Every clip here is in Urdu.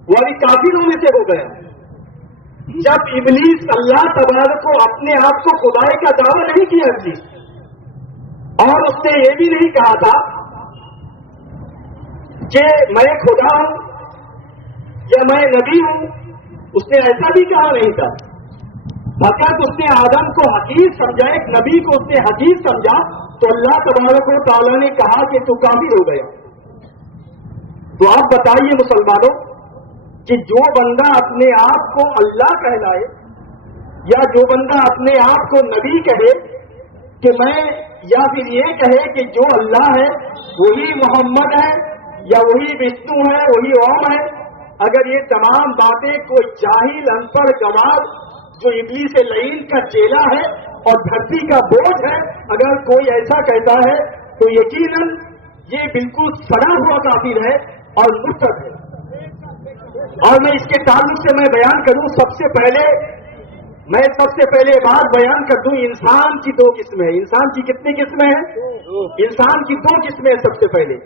وہ ابھی کافروں میں سے ہو گیا جب ابلیس اللہ تبارک کو اپنے آپ کو خدائی کا دعویٰ نہیں کیا ابلیس، اور اس نے یہ بھی نہیں کہا تھا کہ میں خدا ہوں یا میں نبی ہوں، اس نے ایسا بھی کہا نہیں تھا، فقط اس نے آدم کو حقیر سمجھا، ایک نبی کو اس نے حقیر سمجھا، تو اللہ تبارک و تعالیٰ نے کہا کہ تو کافر ہو گیا۔ تو آپ بتائیے مسلمانوں کہ جو بندہ اپنے آپ کو اللہ کہلائے یا جو بندہ اپنے آپ کو نبی کہے کہ میں، یا پھر یہ کہے کہ جو اللہ ہے وہی محمد ہے یا وہی وشنو ہے وہی اوم ہے، اگر یہ تمام باتیں کوئی جاہل ان پڑھ گنوار جو ابلیس لعین کا چیلا ہے اور دھرتی کا بوجھ ہے، اگر کوئی ایسا کہتا ہے تو یقیناً یہ بالکل سڑا ہوا کافر ہے اور مرتد ہے۔ اور میں اس کے تعلق سے میں بیان کروں، سب سے پہلے بات بیان کر دوں، انسان کی دو قسمیں ہیں۔ انسان کی کتنی قسمیں ہیں؟ انسان کی دو قسمیں ہیں۔ سب سے پہلے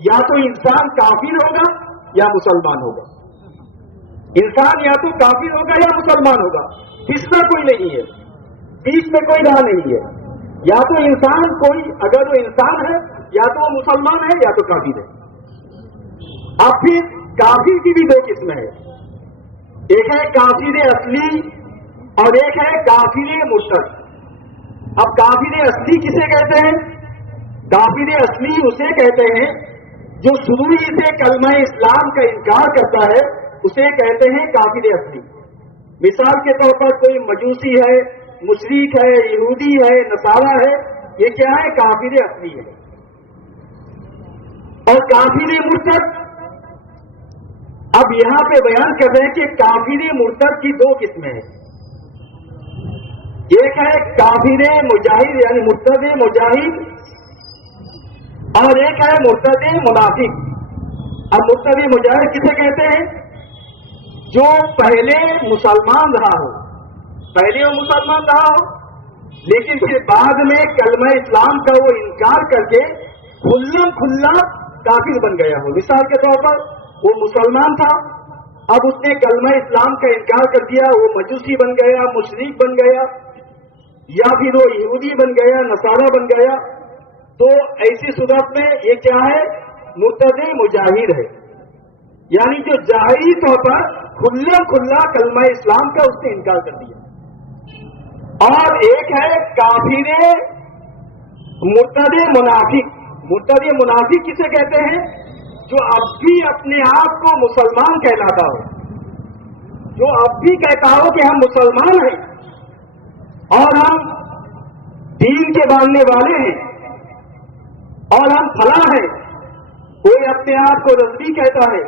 یا تو انسان کافر ہوگا یا مسلمان ہوگا، انسان یا تو کافر ہوگا یا مسلمان ہوگا، تیسرا کوئی نہیں ہے، بیچ میں کوئی راہ نہیں ہے۔ یا تو انسان کوئی، اگر وہ انسان ہے یا تو وہ مسلمان ہے یا تو کافر ہے۔ اب پھر کافر کی بھی دو قسمیں ہیں، ایک ہے کافر اصلی اور ایک ہے کافر مرتد۔ اب کافر اصلی کسے کہتے ہیں؟ کافر اصلی اسے کہتے ہیں جو شروع ہی سے کلمہ اسلام کا انکار کرتا ہے، اسے کہتے ہیں کافر اصلی۔ مثال کے طور پر کوئی مجوسی ہے، مشرک ہے، یہودی ہے، نصارہ ہے، یہ کیا ہے؟ کافر اصلی ہے۔ اور کافر مرتد، اب یہاں پہ بیان کر رہے ہیں کہ کافر مرتد کی دو قسمیں ہیں، ایک ہے کافر مجاہد یعنی مرتد مجاہد، اور ایک ہے مرتد منافق۔ اب مرتد مجاہد کسے کہتے ہیں؟ جو پہلے مسلمان رہا ہو، پہلے وہ مسلمان رہا ہو لیکن پھر بعد میں کلمہ اسلام کا وہ انکار کر کے کھلا کافر بن گیا ہو۔ مثال کے طور پر وہ مسلمان تھا، اب اس نے کلمہ اسلام کا انکار کر دیا، وہ مجوسی بن گیا، مشرک بن گیا، یا پھر وہ یہودی بن گیا، نصارہ بن گیا، تو ایسی صورت میں یہ کیا ہے؟ مرتد مجاہد ہے، یعنی جو ظاہری طور پر کھلا کلمہ اسلام کا اس نے انکار کر دیا۔ اور ایک ہے کافر مرتد منافق۔ مرتد منافق کسے کہتے ہیں؟ جو اب بھی اپنے آپ کو مسلمان کہلاتا ہو، جو اب بھی کہتا ہو کہ ہم مسلمان ہیں اور ہم دین کے ماننے والے ہیں اور ہم فلاں ہیں، کوئی اپنے آپ کو رضوی کہتا ہے،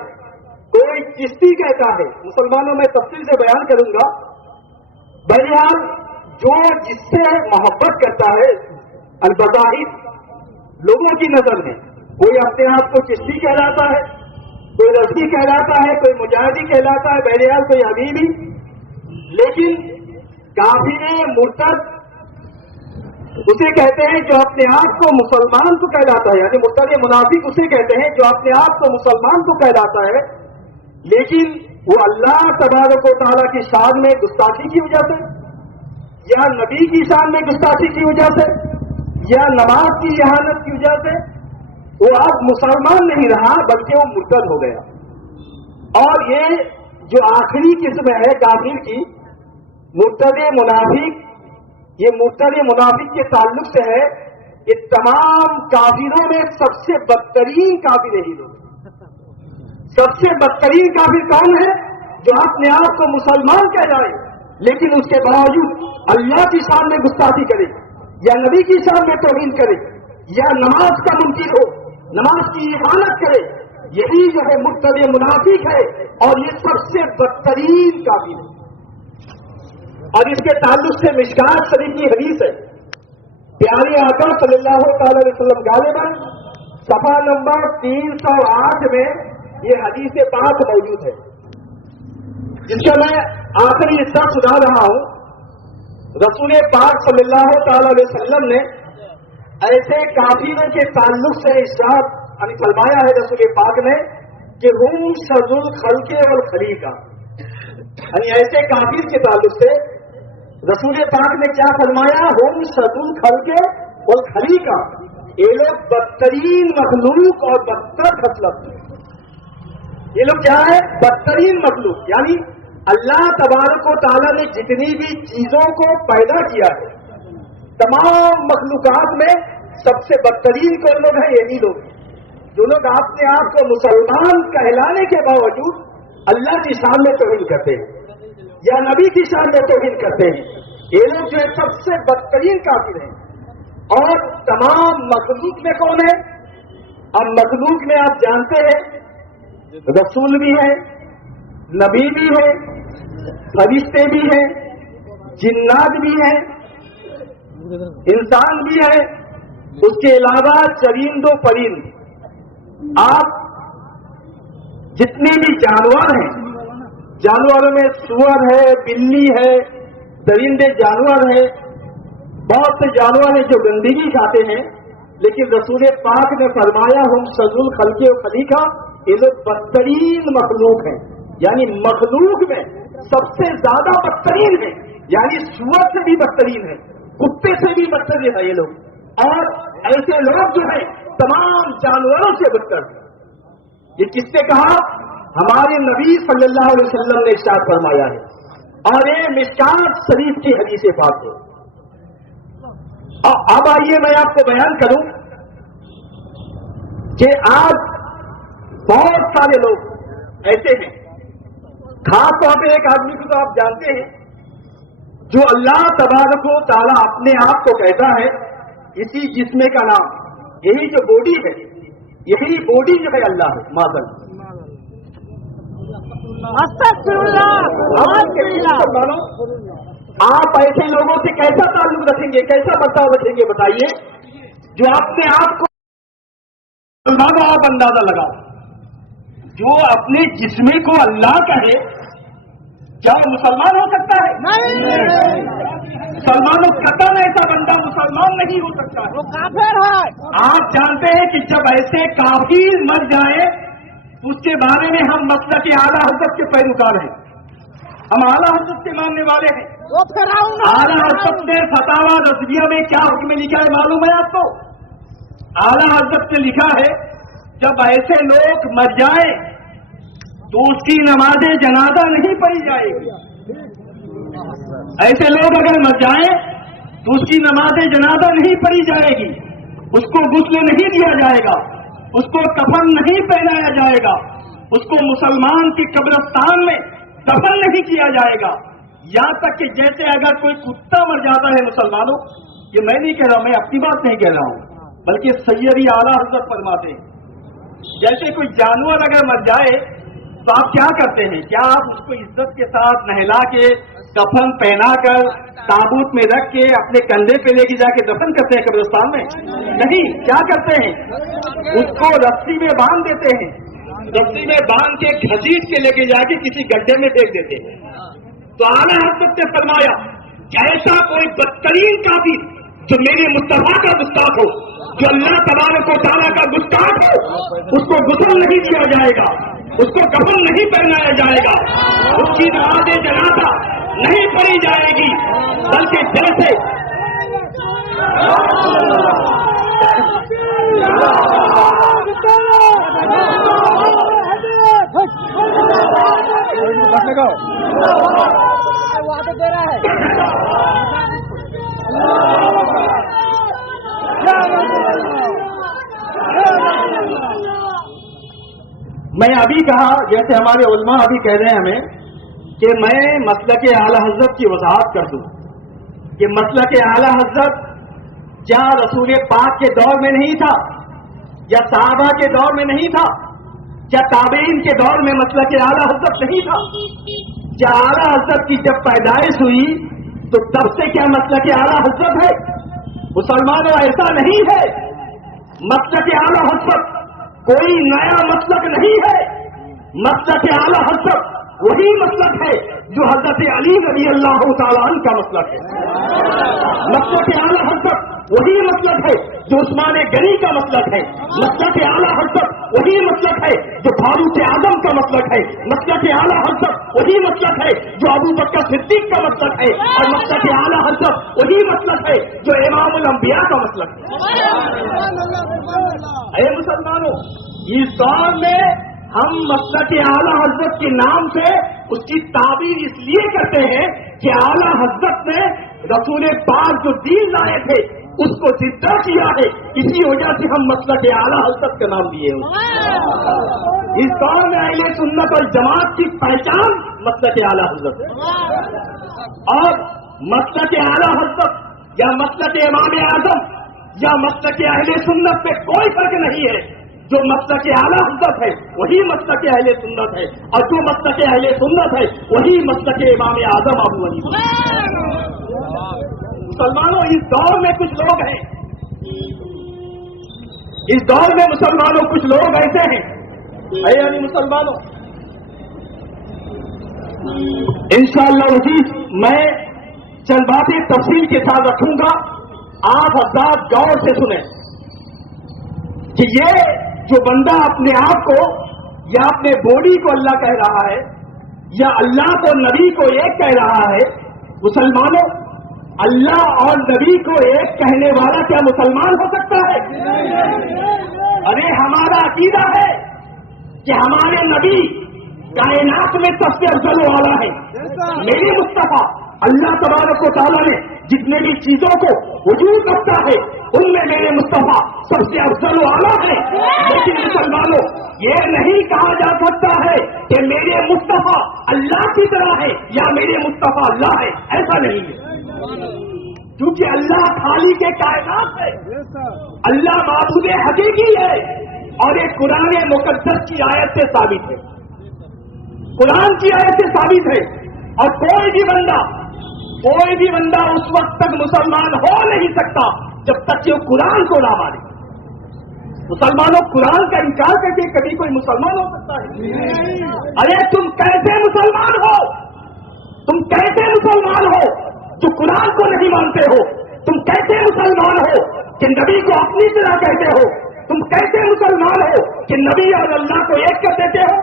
کوئی چشتی کہتا ہے، مسلمانوں میں تفصیل سے بیان کروں گا۔ بہرحال جو جس سے محبت کرتا ہے البظاہر لوگوں کی نظر میں، کوئی اپنے آپ کو چشتی کہلاتا ہے، کوئی رضوی کہلاتا ہے، کوئی مجاہدی کہلاتا ہے، بہرحال کوئی حبیبی، لیکن کافر مرتد اسے کہتے ہیں جو اپنے آپ کو مسلمان کو کہلاتا ہے، یعنی مرتد منافق اسے کہتے ہیں جو اپنے آپ کو مسلمان کو کہلاتا ہے لیکن وہ اللہ تبارک و تعالیٰ کی شان میں گستاخی کی وجہ سے یا نبی کی شان میں گستاخی کی وجہ سے یا نماز کی اہانت کی وجہ سے وہ اب مسلمان نہیں رہا بلکہ وہ مرتد ہو گیا۔ اور یہ جو آخری قسم ہے کافر کی، مرتد منافق، یہ مرتد منافق کے تعلق سے ہے کہ تمام کافروں میں سب سے بدترین کافر یہی لوگ۔ سب سے بدترین کافر کون ہے؟ جو اپنے آپ کو مسلمان کہلائے لیکن اس کے باوجود اللہ کی شان میں گستاخی کرے یا نبی کی شان میں توہین کرے یا نماز کا منکر ہو، نماز کی اہانت کرے، یہی جو ہے مرتد منافق ہے اور یہ سب سے بدترین کافر ہے۔ اور اس کے تعلق سے مشکات شریف کی حدیث ہے، پیارے آقا صلی اللہ تعالی علیہ وسلم غالباً صفحہ نمبر 308 میں یہ حدیث پاک موجود ہے، جس کا میں آخری حصہ سنا رہا ہوں۔ رسول پاک صلی اللہ تعالی علیہ وسلم نے ایسے کافروں کے تعلق سے ارشاد فرمایا ہے رسول پاک نے کہ ہم شر الخلق والخلیقہ، یعنی ایسے کافر کے تعلق سے رسول پاک نے کیا فرمایا؟ ہم شر الخلق والخلیقہ، یہ لوگ بدترین مخلوق اور بدتر خصلت ہیں۔ یہ لوگ کیا ہے؟ بدترین مخلوق، یعنی اللہ تبارک و تعالیٰ نے جتنی بھی چیزوں کو پیدا کیا ہے تمام مخلوقات میں سب سے بدترین کون لوگ ہیں؟ یہی لوگ جو لوگ اپنے آپ کو مسلمان کہلانے کے باوجود اللہ کی شان میں توہین کرتے ہیں یا نبی کی شان میں توہین کرتے ہیں، یہ لوگ جو ہے سب سے بدترین کافر ہیں۔ اور تمام مخلوق میں کون ہے؟ اب مخلوق میں آپ جانتے ہیں رسول بھی ہے، نبی بھی ہے، فرشتے بھی ہیں، جنات بھی ہیں، انسان بھی ہے، اس کے علاوہ چرند و پرند، آپ جتنے بھی جانور ہیں، جانوروں میں سور ہے، بلی ہے، درندے جانور ہیں، بہت سے جانور ہیں جو گندگی کھاتے ہیں، لیکن رسول پاک نے فرمایا ہم شر الخلق والخلیقہ، یہ لوگ بدترین مخلوق ہیں، یعنی مخلوق میں سب سے زیادہ بدترین ہیں، یعنی سور سے بھی بدترین ہے، کتے سے بھی بدترین ہے یہ لوگ، اور ایسے لوگ جو ہیں تمام جانوروں سے بدتر ہیں۔ یہ کس نے کہا؟ ہمارے نبی صلی اللہ علیہ وسلم نے ارشاد فرمایا ہے، اور یہ مشکات شریف کی حدیث پاک ہے۔ اب آئیے میں آپ کو بیان کروں کہ آج بہت سارے لوگ ایسے ہیں، خاص طور پہ ایک آدمی کو تو آپ جانتے ہیں جو اللہ تبارک و تعالیٰ اپنے آپ کو کہتا ہے اسی جسم کا نام، یہی جو باڈی ہے، یہی باڈی جو ہے اللہ ہے، معذل آپ ایسے لوگوں سے کیسا تعلق رکھیں گے، کیسا برتاؤ رکھیں گے؟ بتائیے، جو اپنے آپ کو مسلمان، آپ اندازہ لگاؤ، جو اپنے جسم کو اللہ کہے کیا وہ مسلمان ہو سکتا ہے؟ مسلمانوں قطعاً ایسا بندہ مسلمان نہیں ہو سکتا ہے، وہ کافر ہے۔ آپ جانتے ہیں کہ جب ایسے کافر مر جائے اس کے بارے میں ہم مسلک کے اعلیٰ حضرت کے پیروکار ہیں، ہم اعلیٰ حضرت کے ماننے والے ہیں۔ اعلیٰ حضرت نے فتاوی رضویہ میں کیا حکم لکھا ہے معلوم ہے آپ کو؟ اعلیٰ حضرت نے لکھا ہے جب ایسے لوگ مر جائیں تو اس کی نماز جنازہ نہیں پڑھی جائے گی، ایسے لوگ اگر مر جائیں تو اس کی نماز جنازہ نہیں پڑھی جائے گی، اس کو غسل نہیں دیا جائے گا، اس کو کفن نہیں پہنایا جائے گا، اس کو مسلمان کی قبرستان میں دفن نہیں کیا جائے گا، یہاں تک کہ جیسے اگر کوئی کتا مر جاتا ہے مسلمانوں، یہ میں نہیں کہہ رہا ہوں، میں اپنی بات نہیں کہہ رہا ہوں، بلکہ سیدی اعلیٰ حضرت فرماتے ہیں جیسے کوئی جانور اگر مر جائے تو آپ کیا کرتے ہیں؟ کیا آپ اس کو عزت کے ساتھ نہلا کے کفن پہنا کر تابوت میں رکھ کے اپنے کندھے پہ لے کے جا کے دفن کرتے ہیں قبرستان میں؟ نہیں، کیا کرتے ہیں؟ اس کو رسی میں باندھ دیتے ہیں، رسی میں باندھ کے گھسیٹ کے لے کے جا کے کسی گڈھے میں پھینک دیتے ہیں۔ تو اعلیٰ حضرت نے فرمایا کہ ایسا کوئی بدترین کافر جو میرے مصطفیٰ کا گستاخ ہو، جو اللہ تبارک و تعالیٰ کا گستاخ ہو، اس کو غسل نہیں کیا جائے گا، اس کو کفن نہیں پہنایا جائے گا، اس کی نماز جنازہ نہیں پڑھی جائے گی، بلکہ جیسے میں ابھی کہا، جیسے ہمارے علماء ابھی کہہ رہے ہیں ہمیں کہ میں مسلک اعلیٰ حضرت کی وضاحت کر دوں کہ مسلک اعلیٰ حضرت کیا رسول پاک کے دور میں نہیں تھا، یا صحابہ کے دور میں نہیں تھا، کیا تابعین کے دور میں مسلک اعلیٰ حضرت نہیں تھا؟ کیا اعلیٰ حضرت کی جب پیدائش ہوئی تو تب سے کیا مسلک اعلیٰ حضرت ہے؟ مسلمانوں ایسا نہیں ہے، مسلک اعلیٰ حضرت کوئی نیا مسلک نہیں ہے، مسلک اعلیٰ حضرت وہی مسلک ہے جو حضرت علی رضی اللہ تعالیٰ عنہ کا مسلک ہے۔ مسلک اعلیٰ حضرت وہی مسلک ہے جو عثمان غنی کا مسلک ہے، مسلک اعلیٰ حضرت وہی مسلک ہے جو فاروق اعظم کا مسلک ہے، مسلک اعلیٰ حضرت وہی مسلک ہے جو ابو بکر صدیق کا مسلک ہے، اور مسلک اعلیٰ حضرت وہی مسلک ہے جو امام الانبیاء کا مسلک ہے۔ اے مسلمانوں، اس دور میں ہم مسلک اعلیٰ حضرت کے نام سے اس کی تعبیر اس لیے کرتے ہیں کہ اعلیٰ حضرت نے رسول پاک جو دین لائے تھے اس کو زندہ کیا ہے، اسی وجہ سے ہم مسلک اعلیٰ حضرت کا نام دیے ہیں۔ اس دور میں اہل سنت والجماعت کی پہچان مسلک اعلیٰ حضرت ہے، اور مسلک اعلیٰ حضرت یا مسلک امام اعظم یا مسلک اہل سنت میں کوئی فرق نہیں ہے۔ جو مسلک اعلیٰ حضرت ہے وہی مسلک اہل سنت ہے، اور جو مسلک اہل سنت ہے وہی مسلک امام اعظم ابو حنیفہ۔ مسلمانوں، اس دور میں کچھ لوگ ہیں، اس دور میں مسلمانوں کچھ لوگ ایسے ہیں، یعنی مسلمانوں انشاءاللہ عزیز میں چند باتیں تفصیل کے ساتھ رکھوں گا، آپ حضرات غور سے سنیں کہ یہ جو بندہ اپنے آپ کو یا اپنے باڈی کو اللہ کہہ رہا ہے یا اللہ کو نبی کو ایک کہہ رہا ہے، مسلمانوں اللہ اور نبی کو ایک کہنے والا کیا مسلمان ہو سکتا ہے؟ ارے ہمارا عقیدہ ہے کہ ہمارے نبی کائنات میں سب سے افضل والا ہے، میرے مصطفیٰ اللہ تبارک و تعالیٰ نے جتنے بھی چیزوں کو وجود رکھتا ہے ان میں میرے مصطفیٰ سب سے افضل والا ہے۔ لیکن مسلمانوں، یہ نہیں کہا جا سکتا ہے کہ میرے مصطفیٰ اللہ کی طرح ہے یا میرے مصطفیٰ اللہ ہے، ایسا نہیں ہے، کیونکہ اللہ خالی کے کائنات ہے، اللہ معبود حقیقی ہے، اور یہ قرآن مقدس کی آیت سے ثابت ہے، قرآن کی آیت سے ثابت ہے، اور کوئی بھی بندہ اس وقت تک مسلمان ہو نہیں سکتا جب تک کہ وہ قرآن کو نہ مانے۔ مسلمانوں، قرآن کا انکار کر کے کبھی کوئی مسلمان ہو سکتا ہے؟ ارے تم کیسے مسلمان ہو؟ تم کیسے مسلمان ہو جو قرآن کو نہیں مانتے ہو؟ تم کیسے مسلمان ہو کہ نبی کو اپنی طرح کہتے ہو؟ تم کیسے مسلمان ہو کہ نبی اور اللہ کو ایک کر دیتے ہو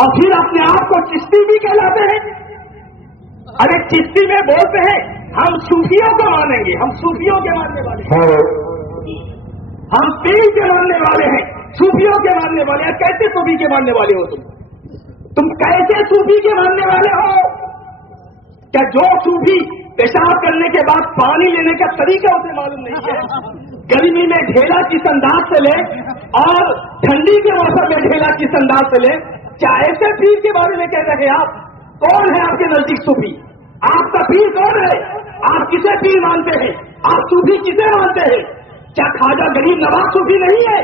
اور پھر اپنے آپ کو چشتی بھی کہلاتے ہیں؟ ارے چشتی میں بولتے ہیں ہم صوفیوں کو مانیں گے، ہم صوفیوں کے ماننے والے ہیں، ہم پیر کے ماننے والے ہیں، صوفیوں کے ماننے والے ہیں۔ کیسے صوفی کے ماننے والے ہو تم کیسے صوفی کے ماننے والے ہو؟ کیا جو صوفی پیشاب کرنے کے بعد پانی لینے کا طریقہ اسے معلوم نہیں ہے؟ گرمی میں ڈھیلا کس انداز سے لے اور ٹھنڈی کے موسم میں ڈھیلا کس انداز سے لے، کیا ایسے پیر کے بارے میں کہہ رہے ہیں آپ؟ کون ہے آپ کے نزدیک صوفی؟ آپ کا پیر کون ہے؟ آپ کسے پیر مانتے ہیں؟ آپ صوفی کسے مانتے ہیں؟ کیا خواجہ غریب نواز صوفی نہیں ہے؟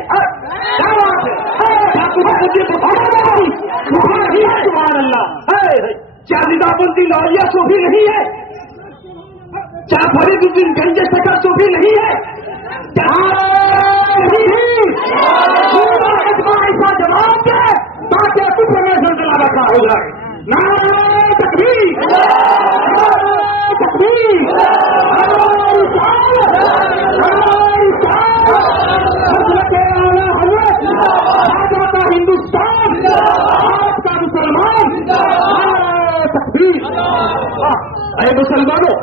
کیا بات ہے؟ سبحان اللہ! کیا نظام الدین اولیاء صوفی نہیں ہے؟ کیا فرید الدین گنج شکر صوفی نہیں ہے؟ ایسا جواب دے تاکہ کچھ میں سلسلہ رکھا ہو جائے۔ نعرہ تکبیر! تکبیر! ہندوستان آپ کا مسلمان! تکبیر! اے مسلمانوں،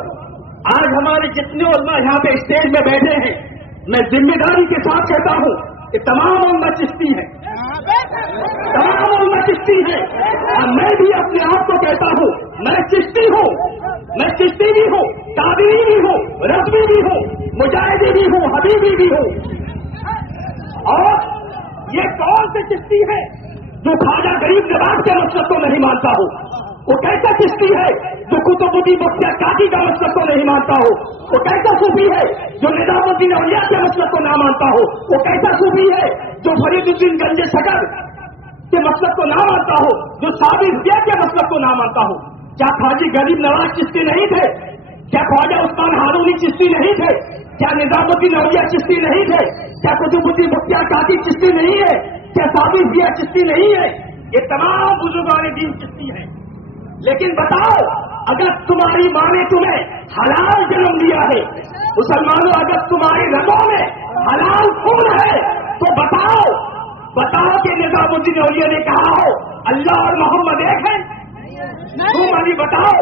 آج ہمارے جتنے علماء یہاں پہ اسٹیج میں بیٹھے ہیں، میں ذمہ داری کے ساتھ کہتا ہوں کہ تمام علماء چشتی ہیں، تمام علماء چشتی ہیں، اور میں بھی اپنے آپ کو کہتا ہوں میں چشتی ہوں، میں چشتی بھی ہوں، قادری بھی ہوں، رضوی بھی ہوں، مجاہدی بھی ہوں، حبیبی بھی ہوں۔ اور یہ کون سے چشتی ہے جو خواجہ غریب نواز کے مسلک کو نہیں مانتا ہو؟ وہ کیسا چشتی ہے جو قطب الدین بختیار کاکی کا مسلک کو نہیں مانتا ہو؟ وہ کیسا صوفی ہے جو نظام الدین اولیاء کے مسلک کو نہ مانتا ہو؟ وہ کیسا صوفی ہے جو فرید الدین گنج شکر کے مسلک کو نہ مانتا ہو، جو ثابت ضیاء کے مسلک کو نہ مانتا ہو؟ کیا خواجہ غریب نواز چشتی نہیں تھے؟ کیا خواجہ عثمان ہارونی چشتی نہیں تھے؟ کیا نظام الدین اولیاء چشتی نہیں تھے؟ کیا قطب الدین بختیار کاکی چشتی نہیں ہے؟ کیا ثابت ضیاء چشتی نہیں ہے؟ یہ تمام بزرگان دین چشتی ہیں۔ لیکن بتاؤ اگر تمہاری ماں نے تمہیں حلال جنم دیا ہے، مسلمانوں اگر تمہاری رگوں میں حلال خون ہے تو بتاؤ کہ نظام الدین اولیاء نے کہا ہو اللہ اور محمد ایک ہے؟ تم ابھی بتاؤ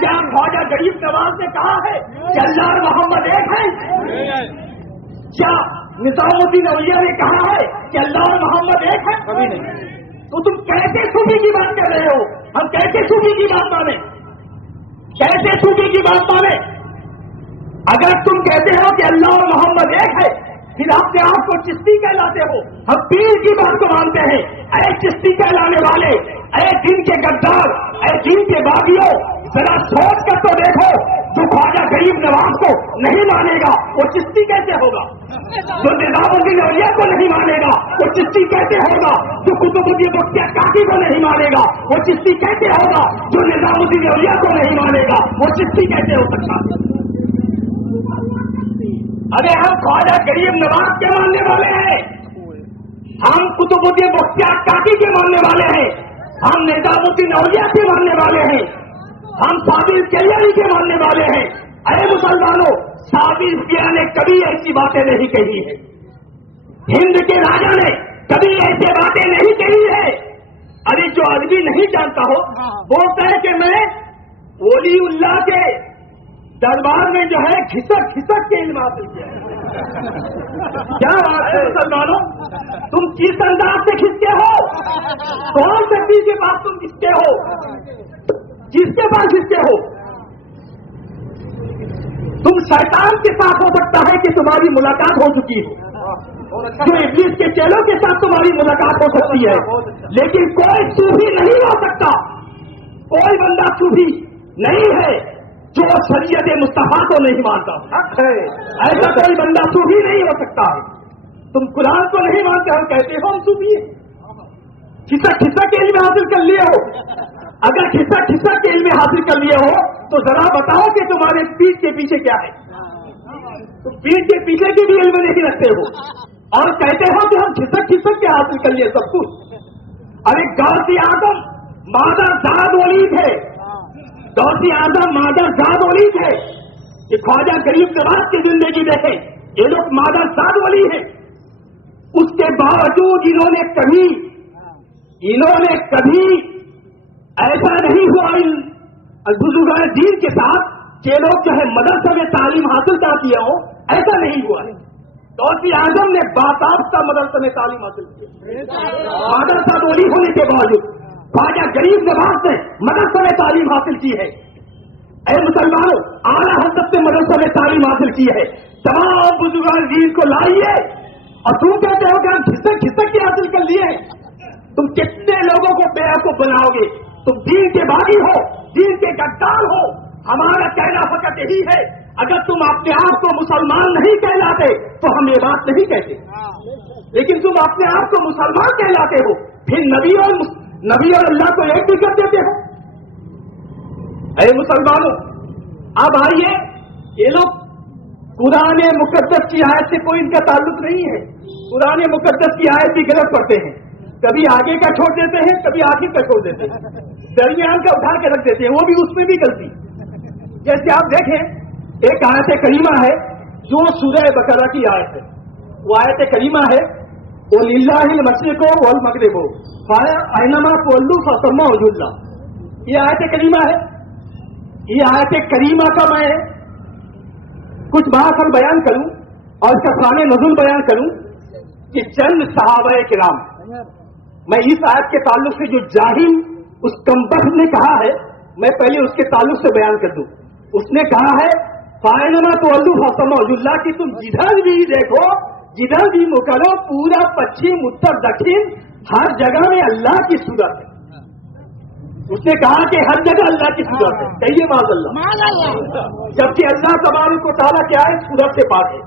کیا خواجہ غریب نواز نے کہا ہے کہ اللہ اور محمد ایک ہے؟ کیا نظام الدین اولیاء نے کہا ہے کہ اللہ اور محمد ایک ہے؟ کبھی نہیں۔ تو تم کیسے صوفی کی بات کر رہے ہو؟ ہم کیسے صوفی کی بات مانیں؟ کیسے صوفی کی بات مانیں؟ اگر تم کہتے ہو کہ اللہ اور محمد ایک ہے، پھر اپنے آپ کو چشتی کہلاتے ہو، ہم پیر کی بات کو مانتے ہیں۔ اے چشتی کہلانے والے، اے دین کے غدار، اے دین کے باغیوں، ذرا سوچ کر تو دیکھو، جو خواجہ غریب نواز کو نہیں مانے گا وہ چشتی کیسے ہوگا؟ جو نظام الدین اولیاء کو نہیں مانے گا وہ چشتی کیسے ہوگا؟ جو قطب الدین بختیار کاکی کو نہیں مانے گا وہ چشتی کیسے ہوگا؟ جو نظام الدین اولیاء کو نہیں مانے گا وہ چشتی کیسے ہو سکتا؟ ارے ہم خواجہ غریب نواز کے ماننے والے ہیں، ہم قطب الدین بختیار کاکی کے ماننے والے ہیں، ہم نظام الدین اولیاء کے ماننے والے ہیں، ہم صابر کیلیانی کے ماننے والے ہیں۔ اے مسلمانوں، صابر کیلیانی نے کبھی ایسی باتیں نہیں کہی ہے، ہند کے راجا نے کبھی ایسی باتیں نہیں کہی ہے۔ ارے جو آدمی نہیں جانتا ہو بولتا ہے کہ میں ولی اللہ کے دربار میں جو ہے کھسک کے علم حاصل کیا۔ کیا بات ہے مسلمانوں، تم کس انداز سے کھستے ہو؟ کون سے پیر کے پاس تم کھستے ہو؟ جس کے پاس کھستے ہو؟ تم شیطان کے ساتھ ہو سکتا ہے کہ تمہاری ملاقات ہو چکی ہو، جو ابلیس کے چیلوں کے ساتھ تمہاری ملاقات ہو سکتی ہے، لیکن کوئی صوفی نہیں ہو سکتا، کوئی بندہ صوفی نہیں ہے جو شریعت مصطفیٰ کو نہیں مانتا۔ ایسا کوئی بندہ صوفی نہیں ہو سکتا ہے۔ تم قرآن کو نہیں مانتے، ہم کہتے ہو ہم صوفی ہیں۔ کھسک کے علم حاصل کر لیے ہو، اگر کھسک کے علم حاصل کر لیے ہو تو ذرا بتاؤ کہ تمہارے پیٹھ کے پیچھے کیا ہے؟ تم پیٹھ کے پیچھے کے بھی علم نہیں رکھتے ہو اور کہتے ہو کہ ہم کھسک کے حاصل کر لیے سب کچھ۔ ارے غوث اعظم مادہ زاد ولید ہے، غوث اعظم مادہ زاد ولید ہے۔ یہ خواجہ غریب نواز کی زندگی دیکھیں، یہ لوگ مادہ زاد ولی ہیں، اس کے باوجود انہوں نے کبھی ایسا نہیں ہوا بزرگان دین کے ساتھ کہ لوگ جو ہے مدرسہ میں تعلیم حاصل نہ کیا ہو، ایسا نہیں ہوا ہے۔ غوث اعظم نے باضابطہ مدرسہ میں تعلیم حاصل کی، مدرسہ ولی ہونے کے باوجود خواجہ غریب نواز نے مدرسہ میں تعلیم حاصل کی ہے۔ اے مسلمانوں، اعلیٰ حضرت سے مدرسہ میں تعلیم حاصل کی ہے، تمام بزرگان دین کو لائیے اور تم کہتے ہو کہ ہم کھسک کے حاصل کر لیے ہیں۔ تم کتنے لوگوں کو بیوقوف بناؤ گے؟ تم دین کے باغی ہو، دین کے غدار ہو۔ ہمارا کہنا فقط یہی ہے، اگر تم اپنے آپ کو مسلمان نہیں کہلاتے تو ہم یہ بات نہیں کہتے، لیکن تم اپنے آپ کو مسلمان کہلاتے ہو، پھر نبی اور اللہ کو ایک بھی کر دیتے ہو۔ اے مسلمانوں، اب آئیے، یہ لوگ قرآن مقدس کی آیت سے کوئی ان کا تعلق نہیں ہے، قرآن مقدس کی آیت بھی غلط پڑھتے ہیں، کبھی آگے کا چھوڑ دیتے ہیں، کبھی آخر کا چھوڑ دیتے ہیں، درمیان کا اٹھا کے رکھ دیتے ہیں، وہ بھی اس میں بھی غلطی۔ جیسے آپ دیکھیں، ایک آیت کریمہ ہے جو سورہ بقرہ کی آیت ہے، وہ آیت کریمہ ہے وَلِلَّهِ الْمَشْرِقُ وَالْمَغْرِبُ فَأَيْنَمَا تُوَلُّوا فَثَمَّ وَجْهُ اللَّهِ۔ یہ آیت کریمہ ہے، یہ آیت کریمہ کا میں کچھ بات ہم بیان کروں اور اس کا شان نزول بیان کروں کہ چند صحابہ کرام، میں اس آیت کے تعلق سے جو جاہل اس کمبخت نے کہا ہے، میں پہلے اس کے تعلق سے بیان کر دوں۔ اس نے کہا ہے فَأَيْنَمَا تُوَلُّوا فَثَمَّ وَجْهُ اللَّهِ، کہ تم جدھر بھی دیکھو، جدھر بھی مکرو، پورا پچھم اتر دکھن ہر جگہ میں اللہ کی صورت ہے۔ اس نے کہا کہ ہر جگہ اللہ کی صورت ہے، کہیے معاذ اللہ، جبکہ اللہ تبارک و تعالیٰ کیا ہے؟ صورت سے پاک ہے۔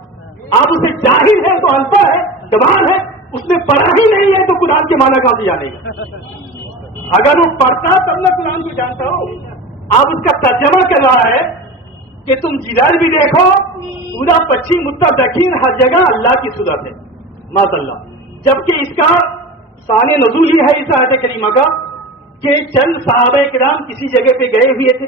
آپ اسے جاہل ہے تو ان پڑھ ہے، جوان ہے، اس نے پڑھا ہی نہیں ہے تو قرآن کے معنی کہاں سے جانے گا؟ اگر وہ پڑھتا تب نہ قرآن کو جانتا ہو۔ آپ اس کا ترجمہ کر رہا ہے کہ تم جدھر بھی دیکھو، پورا پچھم اتر دکھن ہر جگہ اللہ کی صورت ہے، ماشاء اللہ۔ جبکہ اس کا شان نزول ہی ہے اس آیت کریمہ کا کہ چند صحابہ کرام کسی جگہ پہ گئے ہوئے تھے،